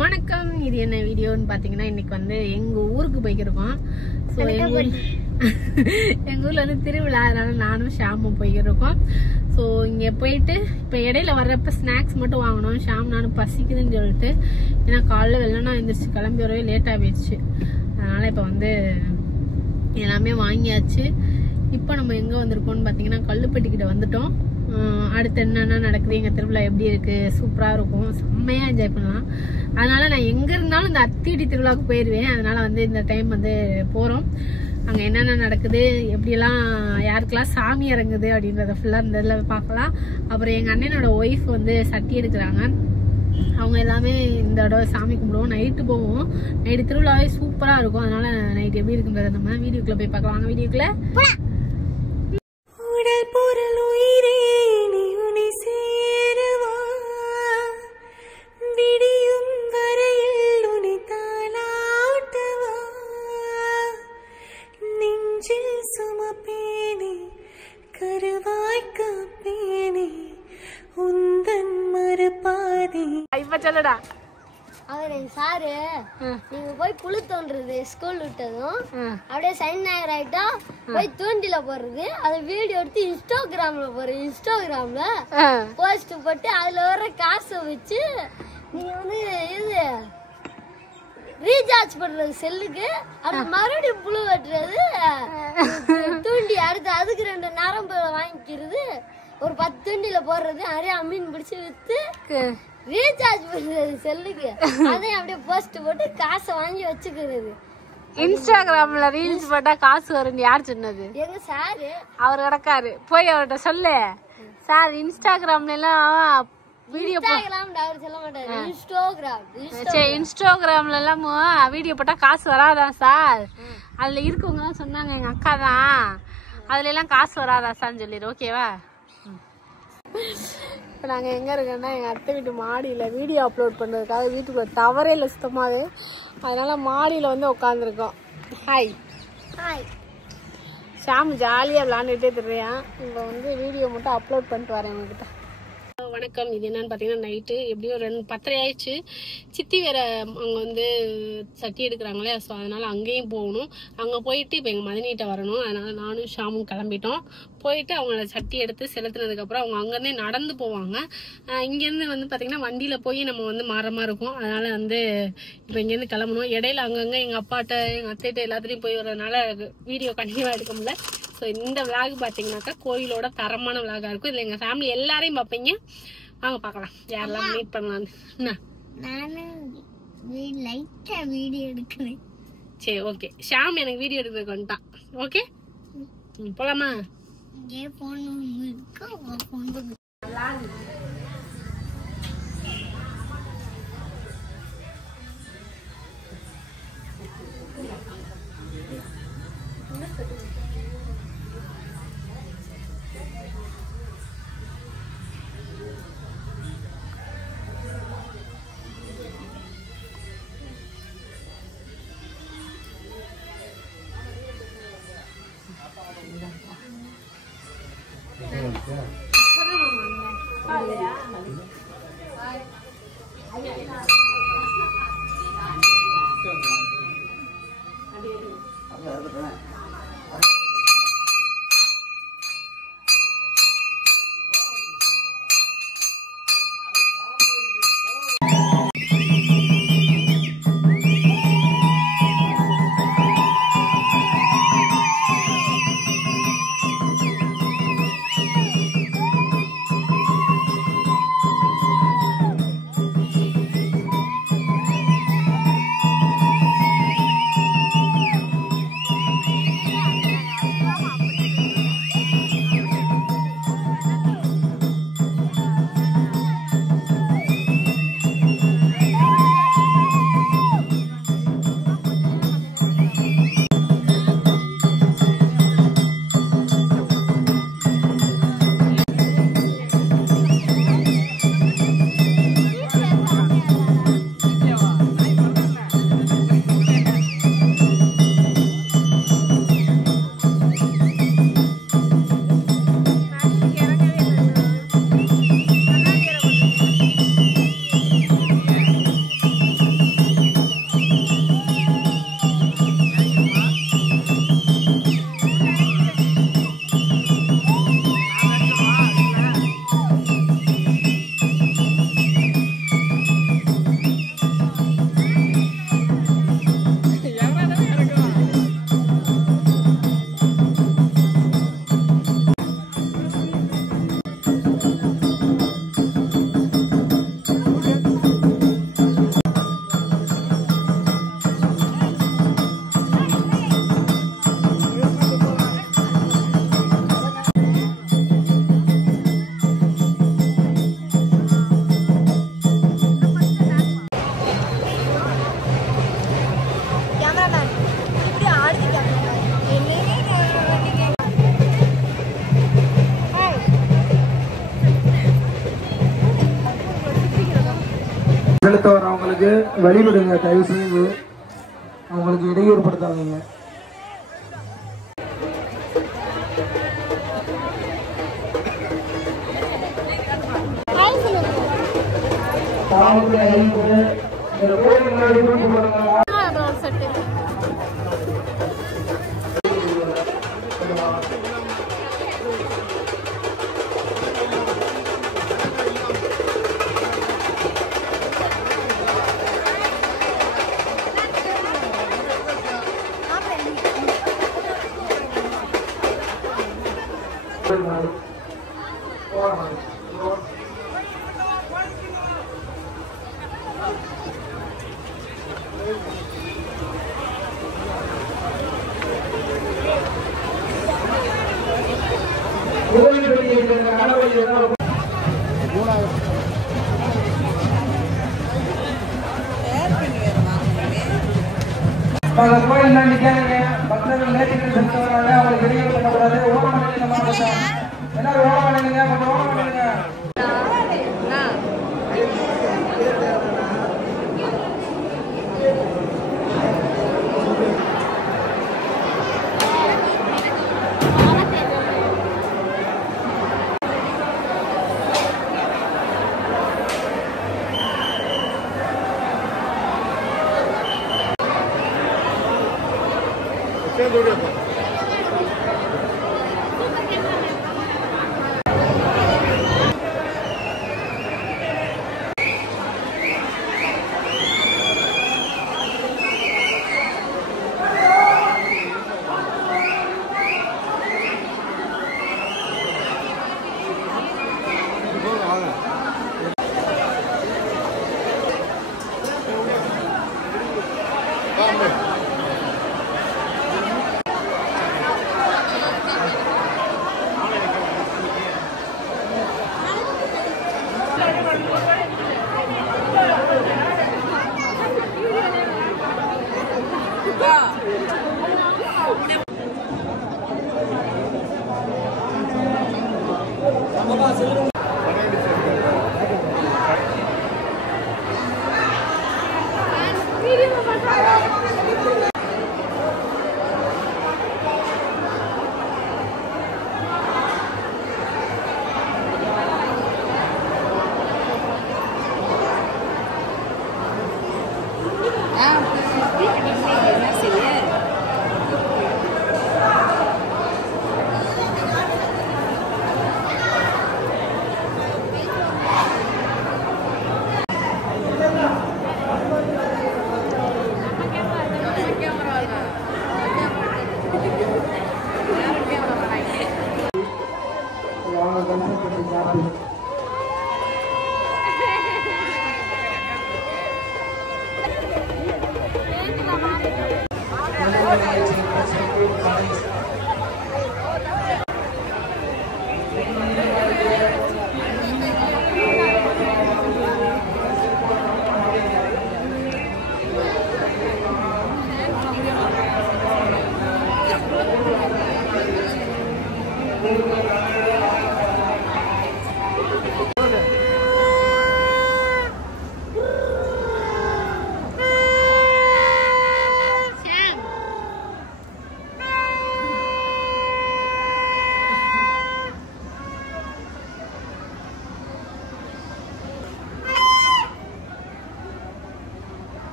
வணக்கம். இது என்ன வீடியோன்னு பாத்தீங்கன்னா இன்னைக்கு வந்து எங்க ஊருக்கு போய்க்கிருக்கோம். ஸோ எங்க ஊர்ல வந்து திருவிழா, அதனால நானும் ஷாமும் போய்க்கிருக்கோம். ஸோ இங்க போயிட்டு இப்போ இடையில வர்றப்ப ஸ்நாக்ஸ் மட்டும் வாங்கணும். ஷாம் நானும் பசிக்குதுன்னு சொல்லிட்டு, ஏன்னா காலைல வெள்ளனா எழுந்திரிச்சு கிளம்பி வரவே லேட்டாக போயிடுச்சு. அதனால இப்போ வந்து எல்லாமே வாங்கியாச்சு. இப்போ நம்ம எங்க வந்திருக்கோம்னு பாத்தீங்கன்னா கல்லுப்பட்டிக்கிட்ட வந்துட்டோம். அடுத்து என்னென்ன நடக்குது, எங்க திருவிழா எப்படி இருக்கு, சூப்பரா இருக்கும், செம்மையா என்ஜாய் பண்ணலாம். அதனால நான் எங்க இருந்தாலும் இந்த அத்தியடி திருவிழாவுக்கு போயிடுவேன். அதனால வந்து இந்த டைம் வந்து போறோம். அங்க என்னென்ன நடக்குது, எப்படியெல்லாம் யாருக்கெல்லாம் சாமி இறங்குது அப்படின்றத ஃபுல்லா இந்த இதுல பார்க்கலாம். அப்புறம் எங்க அண்ணனோட ஒய்ஃப் வந்து சட்டி எடுக்கிறாங்க. அவங்க எல்லாமே இந்த தடவை சாமி கும்பிடுவோம். நைட்டு போவோம். நைட்டு திருவிழாவே சூப்பரா இருக்கும். அதனால நைட் எப்படி இருக்குன்றத நம்ம வீடியோக்குள்ள போய் பார்க்கலாம். வாங்க வீடியோக்குள்ள. இப்ப சொல்லடா. அவரு சாரு நீங்க போய் புழு தோன்றது ஸ்கூல் விட்டதும் அப்படியே சைன் ஆகர் ஆயிட்டா போய் தூண்டில போடுறது, அதை வீடியோ எடுத்து இன்ஸ்டாகிராம்ல போடுறது. இன்ஸ்டாகிராம்ல போஸ்ட் போட்டு அதுல வர காசை வச்சு நீங்க வந்து இது ரீசார்ஜ் பண்றது செல்லுக்கு, அது மறுபடியும் புழு வெட்டுறது, தூண்டி அடுத்து அதுக்கு 2 நரம்பு வாங்கிக்கிறது, ஒரு 10 தூண்டில போடுறது, நிறைய மீன் பிடிச்சு வித்து ரீசார்ஜ் பண்றது செல்லுக்கு, அதையும் அப்படியே போஸ்ட் போட்டு காசை வாங்கி வச்சுக்கிறது. இன்ஸ்டாகிராம்ல ரீல்ஸ் போட்டா காசு வரும் யார் சொன்னது? எங்க சாரு அவர் கிடக்காரு, போய் அவர்கிட்ட சொல்லு. சார் இன்ஸ்டாகிராம்ல எல்லாம் வீடியோ அவர் சொல்ல மாட்டாரு. இன்ஸ்டாகிராம்ல எல்லாம் வீடியோ போட்டா காசு வராதான் சார். அதுல இருக்கவங்க தான் சொன்னாங்க, எங்க அக்கா தான், அதுல எல்லாம் காசு வராதா சார்ன்னு சொல்லிடு. ஓகேவா? இப்போ நாங்கள் எங்கே இருக்கோன்னா எங்கள் அத்தை வீட்டு மாடியில் வீடியோ அப்லோட் பண்ணுறதுக்காக வீட்டுக்குள்ள டவரே இல்லை சுத்தமாகவே. அதனால் மாடியில் வந்து உட்காந்துருக்கோம். Hi hi. ஷாம் ஜாலியாக விளாண்டுட்டே தெரியான். இப்போ வந்து வீடியோ மட்டும் அப்லோட் பண்ணிட்டு வரேன் உங்ககிட்ட. வணக்கம். இது என்னன்னு பார்த்தீங்கன்னா நைட்டு எப்படியோ 10:30 ஆயிடுச்சு. சித்தி வேற அங்கே வந்து சட்டி எடுக்கிறாங்களே, ஸோ அதனால அங்கேயும் போகணும். அங்கே போயிட்டு இப்போ எங்கள் மதினிகிட்ட வரணும். அதனால நானும் ஷாமும் கிளம்பிட்டோம். போயிட்டு அவங்கள சட்டி எடுத்து செலுத்தினதுக்கப்புறம் அவங்க அங்கேருந்தே நடந்து போவாங்க. இங்கேருந்து வந்து பார்த்தீங்கன்னா வண்டியில் போய் நம்ம வந்து மாறமா இருக்கும். அதனால வந்து இப்போ இங்கேருந்து கிளம்பணும். இடையில அங்கங்கே எங்கள் அப்பாட்ட எங்கள் அத்தைகிட்ட எல்லாத்துலேயும் போய் வரதுனால வீடியோ கண்டினியூவாக எடுக்க முடியல. ஸோ இந்த விளாக் பார்த்தீங்கன்னாக்கா கோயிலோட தரமான விளாகாக இருக்கும். இதில் எங்கள் ஃபேமிலி எல்லாரையும் பார்ப்பீங்க. வாங்க பார்க்கலாம் யாரெல்லாம் மீட் பண்ணலான்னு. வீடியோ எடுக்கிறேன். சரி ஓகே. ஷாம் எனக்கு வீடியோ எடுக்கிறதுக்கு வந்துட்டான். ஓகே போலாமா? நடத்த வரவங்களுக்கு வழிவிடுங்க, தயவு செய்து அவங்களுக்கு இடையூறுபடுத்தாதீங்க. கோயில் நிக்காதீங்க, பக்தர்கள் நேற்றுக்கு சென்று வராங்க, அவங்களுக்கு இடையூறு பண்ணக்கூடாது. ஓரம் பண்ணிடுங்க, எல்லாரும் ஓரம் பண்ணிடுங்க, கொஞ்சம் ஓரம் பண்ணிடுங்க.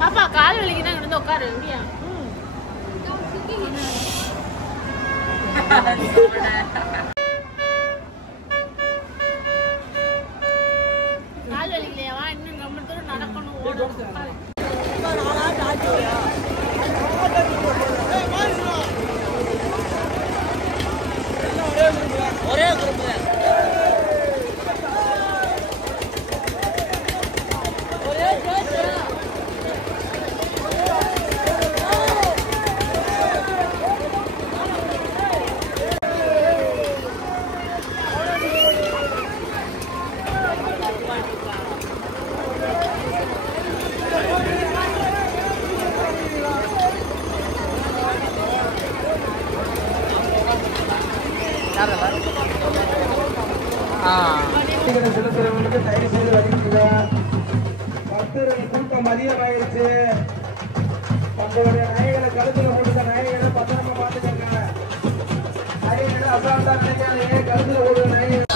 பாப்பா கால் வலிக்குதான் இருந்து உட்காரு முடியா கால் வலிக்கலையாவா இன்னும் ரொம்ப தூரம் நடக்கணும் ஓடணும் ஒரே குரூப் மரியாதை செலுத்துறவங்களுக்கு தயவு செய்து வலிக்குங்க. பக்தர்கள் கூட்டம் அதிகமாயிருச்சு. தங்களுடைய நாயகளை கழுத்துல போட்டுக்க, நாயகளை பத்திரமா பார்த்துக்கங்க. நாயகளை அசால்ட்டா நினைக்காதீங்க, கழுத்துல போடுற நாயகள்.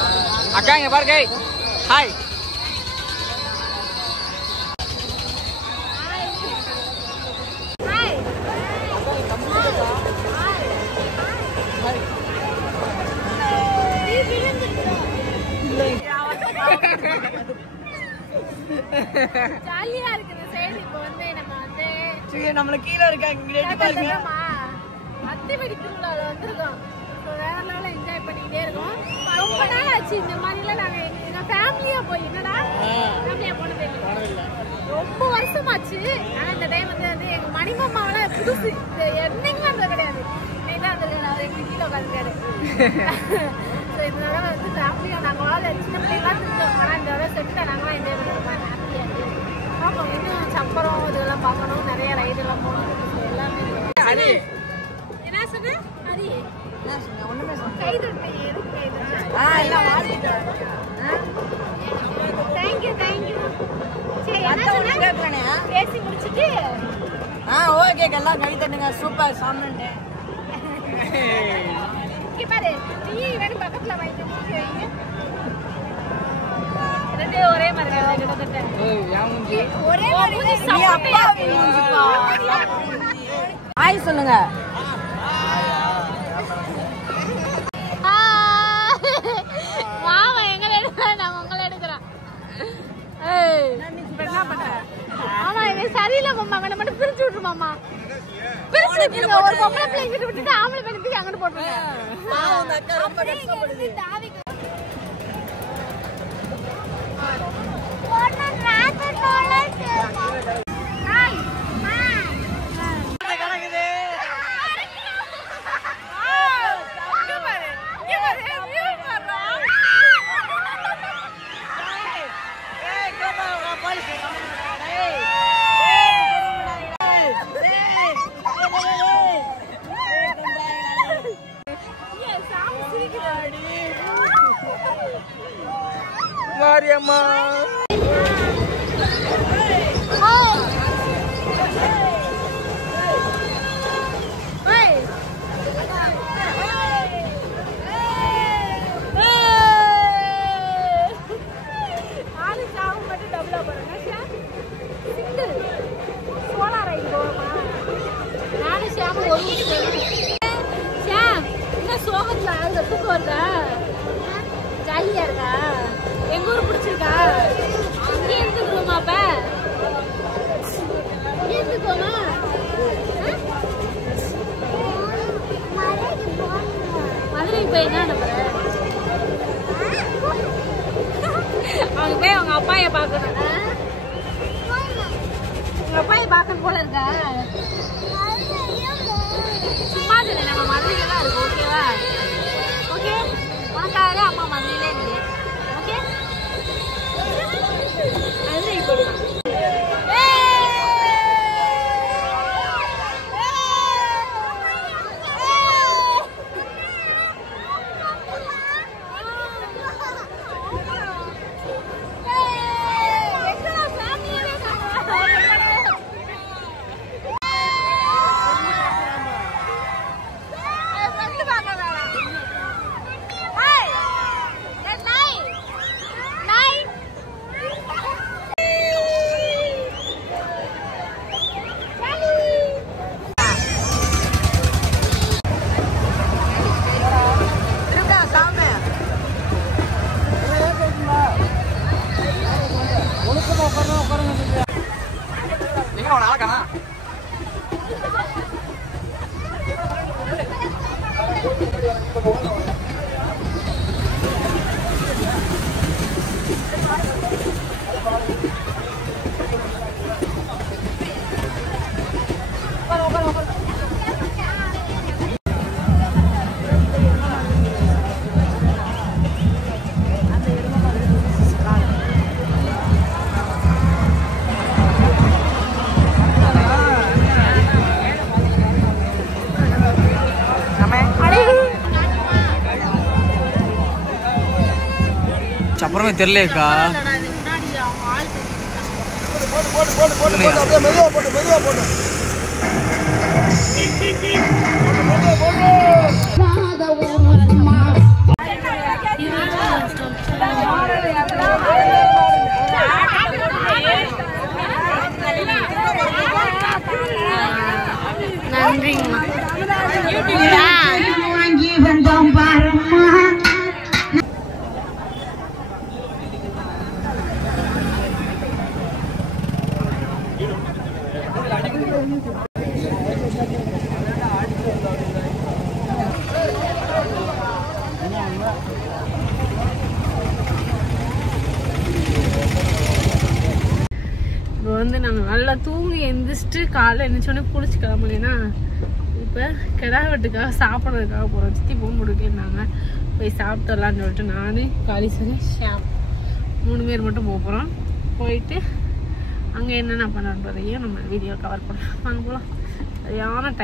அக்கா இங்க பாருங்க. ஹாய். ஜாலியா இருக்கு இந்த சைடு. இப்போ வந்து நம்ம வந்து நம்மள கீழே இருக்காங்க பாருங்க. அத்திவடி திருவிழால வந்திருக்கோம். வேற லெவல்ல என்ஜாய் பண்ணிட்டே இருக்கோம். ரொம்ப நாள் ஆச்சு இந்த மாதிரிலாம் நாங்க எங்க ஃபேமிலியா போய் என்னடா ஃபேமிலியா போனதே இல்லை. ரொம்ப வருஷமாச்சு. ஆனா இந்த டைம் வந்து எங்க மணிமாமாவெல்லாம் புதுசு என்னைக்குமே அந்த கிடையாது. இன்னைக்கு தான் அந்த அவர் எங்க கீழே உட்காந்துருக்காரு. இந்த தடவை வந்து ஃபேமிலியா நாங்கள் சின்ன பிள்ளைங்களாம் இருந்தோம். ஆனா இந்த தடவை செட்டு நாங்களாம் என்ஜாய் பண்ணுவோம். ஹாப்பியா இருக்கு. பார்ப்போம் இன்னும் சப்பரம் இதெல்லாம் பார்க்கணும். நிறைய ரைடு எல்லாம் போகணும். எல்லாமே என்ன சொன்ன ஹரி கை தட்டு எதுக்கு கை தட்டு? Thank you thank you. சரி பேசி முடிச்சுட்டு ஓகே எல்லாம் கை தட்டுங்க. சூப்பர் சாமன்ட்டு. இங்க பாரு நீ வேணும் பக்கத்துல வைங்க. ரெண்டே ஒரே மாதிரி கிட்டத்தட்ட ஒரே மாதிரி. ஹாய் சொல்லுங்க. மாமா எங்களை எடுக்கிறோம், நாங்க உங்களை எடுக்கிறோம். என்ன பண்ற? ஆமா இது சரியில்லை மாமா. அவனை மட்டும் பிரிச்சு விட்டுரு மாமா. பிரிச்சு விட்டுருங்க. ஒரு பொம்பளை பிள்ளைங்கிட்ட விட்டுட்டு ஆம்பளை பிள்ளைக்கு அங்கிட்டு போட்டுருங்க. மாரியம்மா ஜாலியா இருக்கா? எங்க ஊர் பிடிச்சிருக்கா? இங்கே இருந்துக்குவோமா? அப்ப இங்கே இருந்துக்குவோமா? மதுரைக்கு போய் என்ன நம்புற? அவங்க போய் அவங்க அப்பாயை பார்க்கணும். உங்க அப்பாயை பார்க்கணும் போல இருக்கா? சும்மா சொல்லு, நம்ம மதுரையில தான் இருக்கு. ஓகேவா? ஓகே உனக்காக அம்மா மதுரையிலே இருக்கு. ஓகே அது போடுவான். அப்புறமே தெரியலக்கா. நன்றிங்கம்மா. இப்போ வந்து நாங்கள் நல்லா தூங்கி எந்திரிச்சிட்டு காலைல எழுந்திரிச்சோடனே குளிச்சு கிளம்பலைன்னா இப்போ கிடா வெட்டுக்காக சாப்பிட்றதுக்காக போகிறோம். சித்தி போன் போட்டுருந்தாங்க, போய் சாப்பிட்டுலான்னு சொல்லிட்டு நான் காளீஸ்வரி ஷாம் 3 பேர் மட்டும் போகிறோம். போயிட்டு அங்கே என்னென்ன பண்ணணுன்றதையும் நம்ம வீடியோ கவர் பண்ணலாம். வாங்க போகலாம். சரியான டைம்.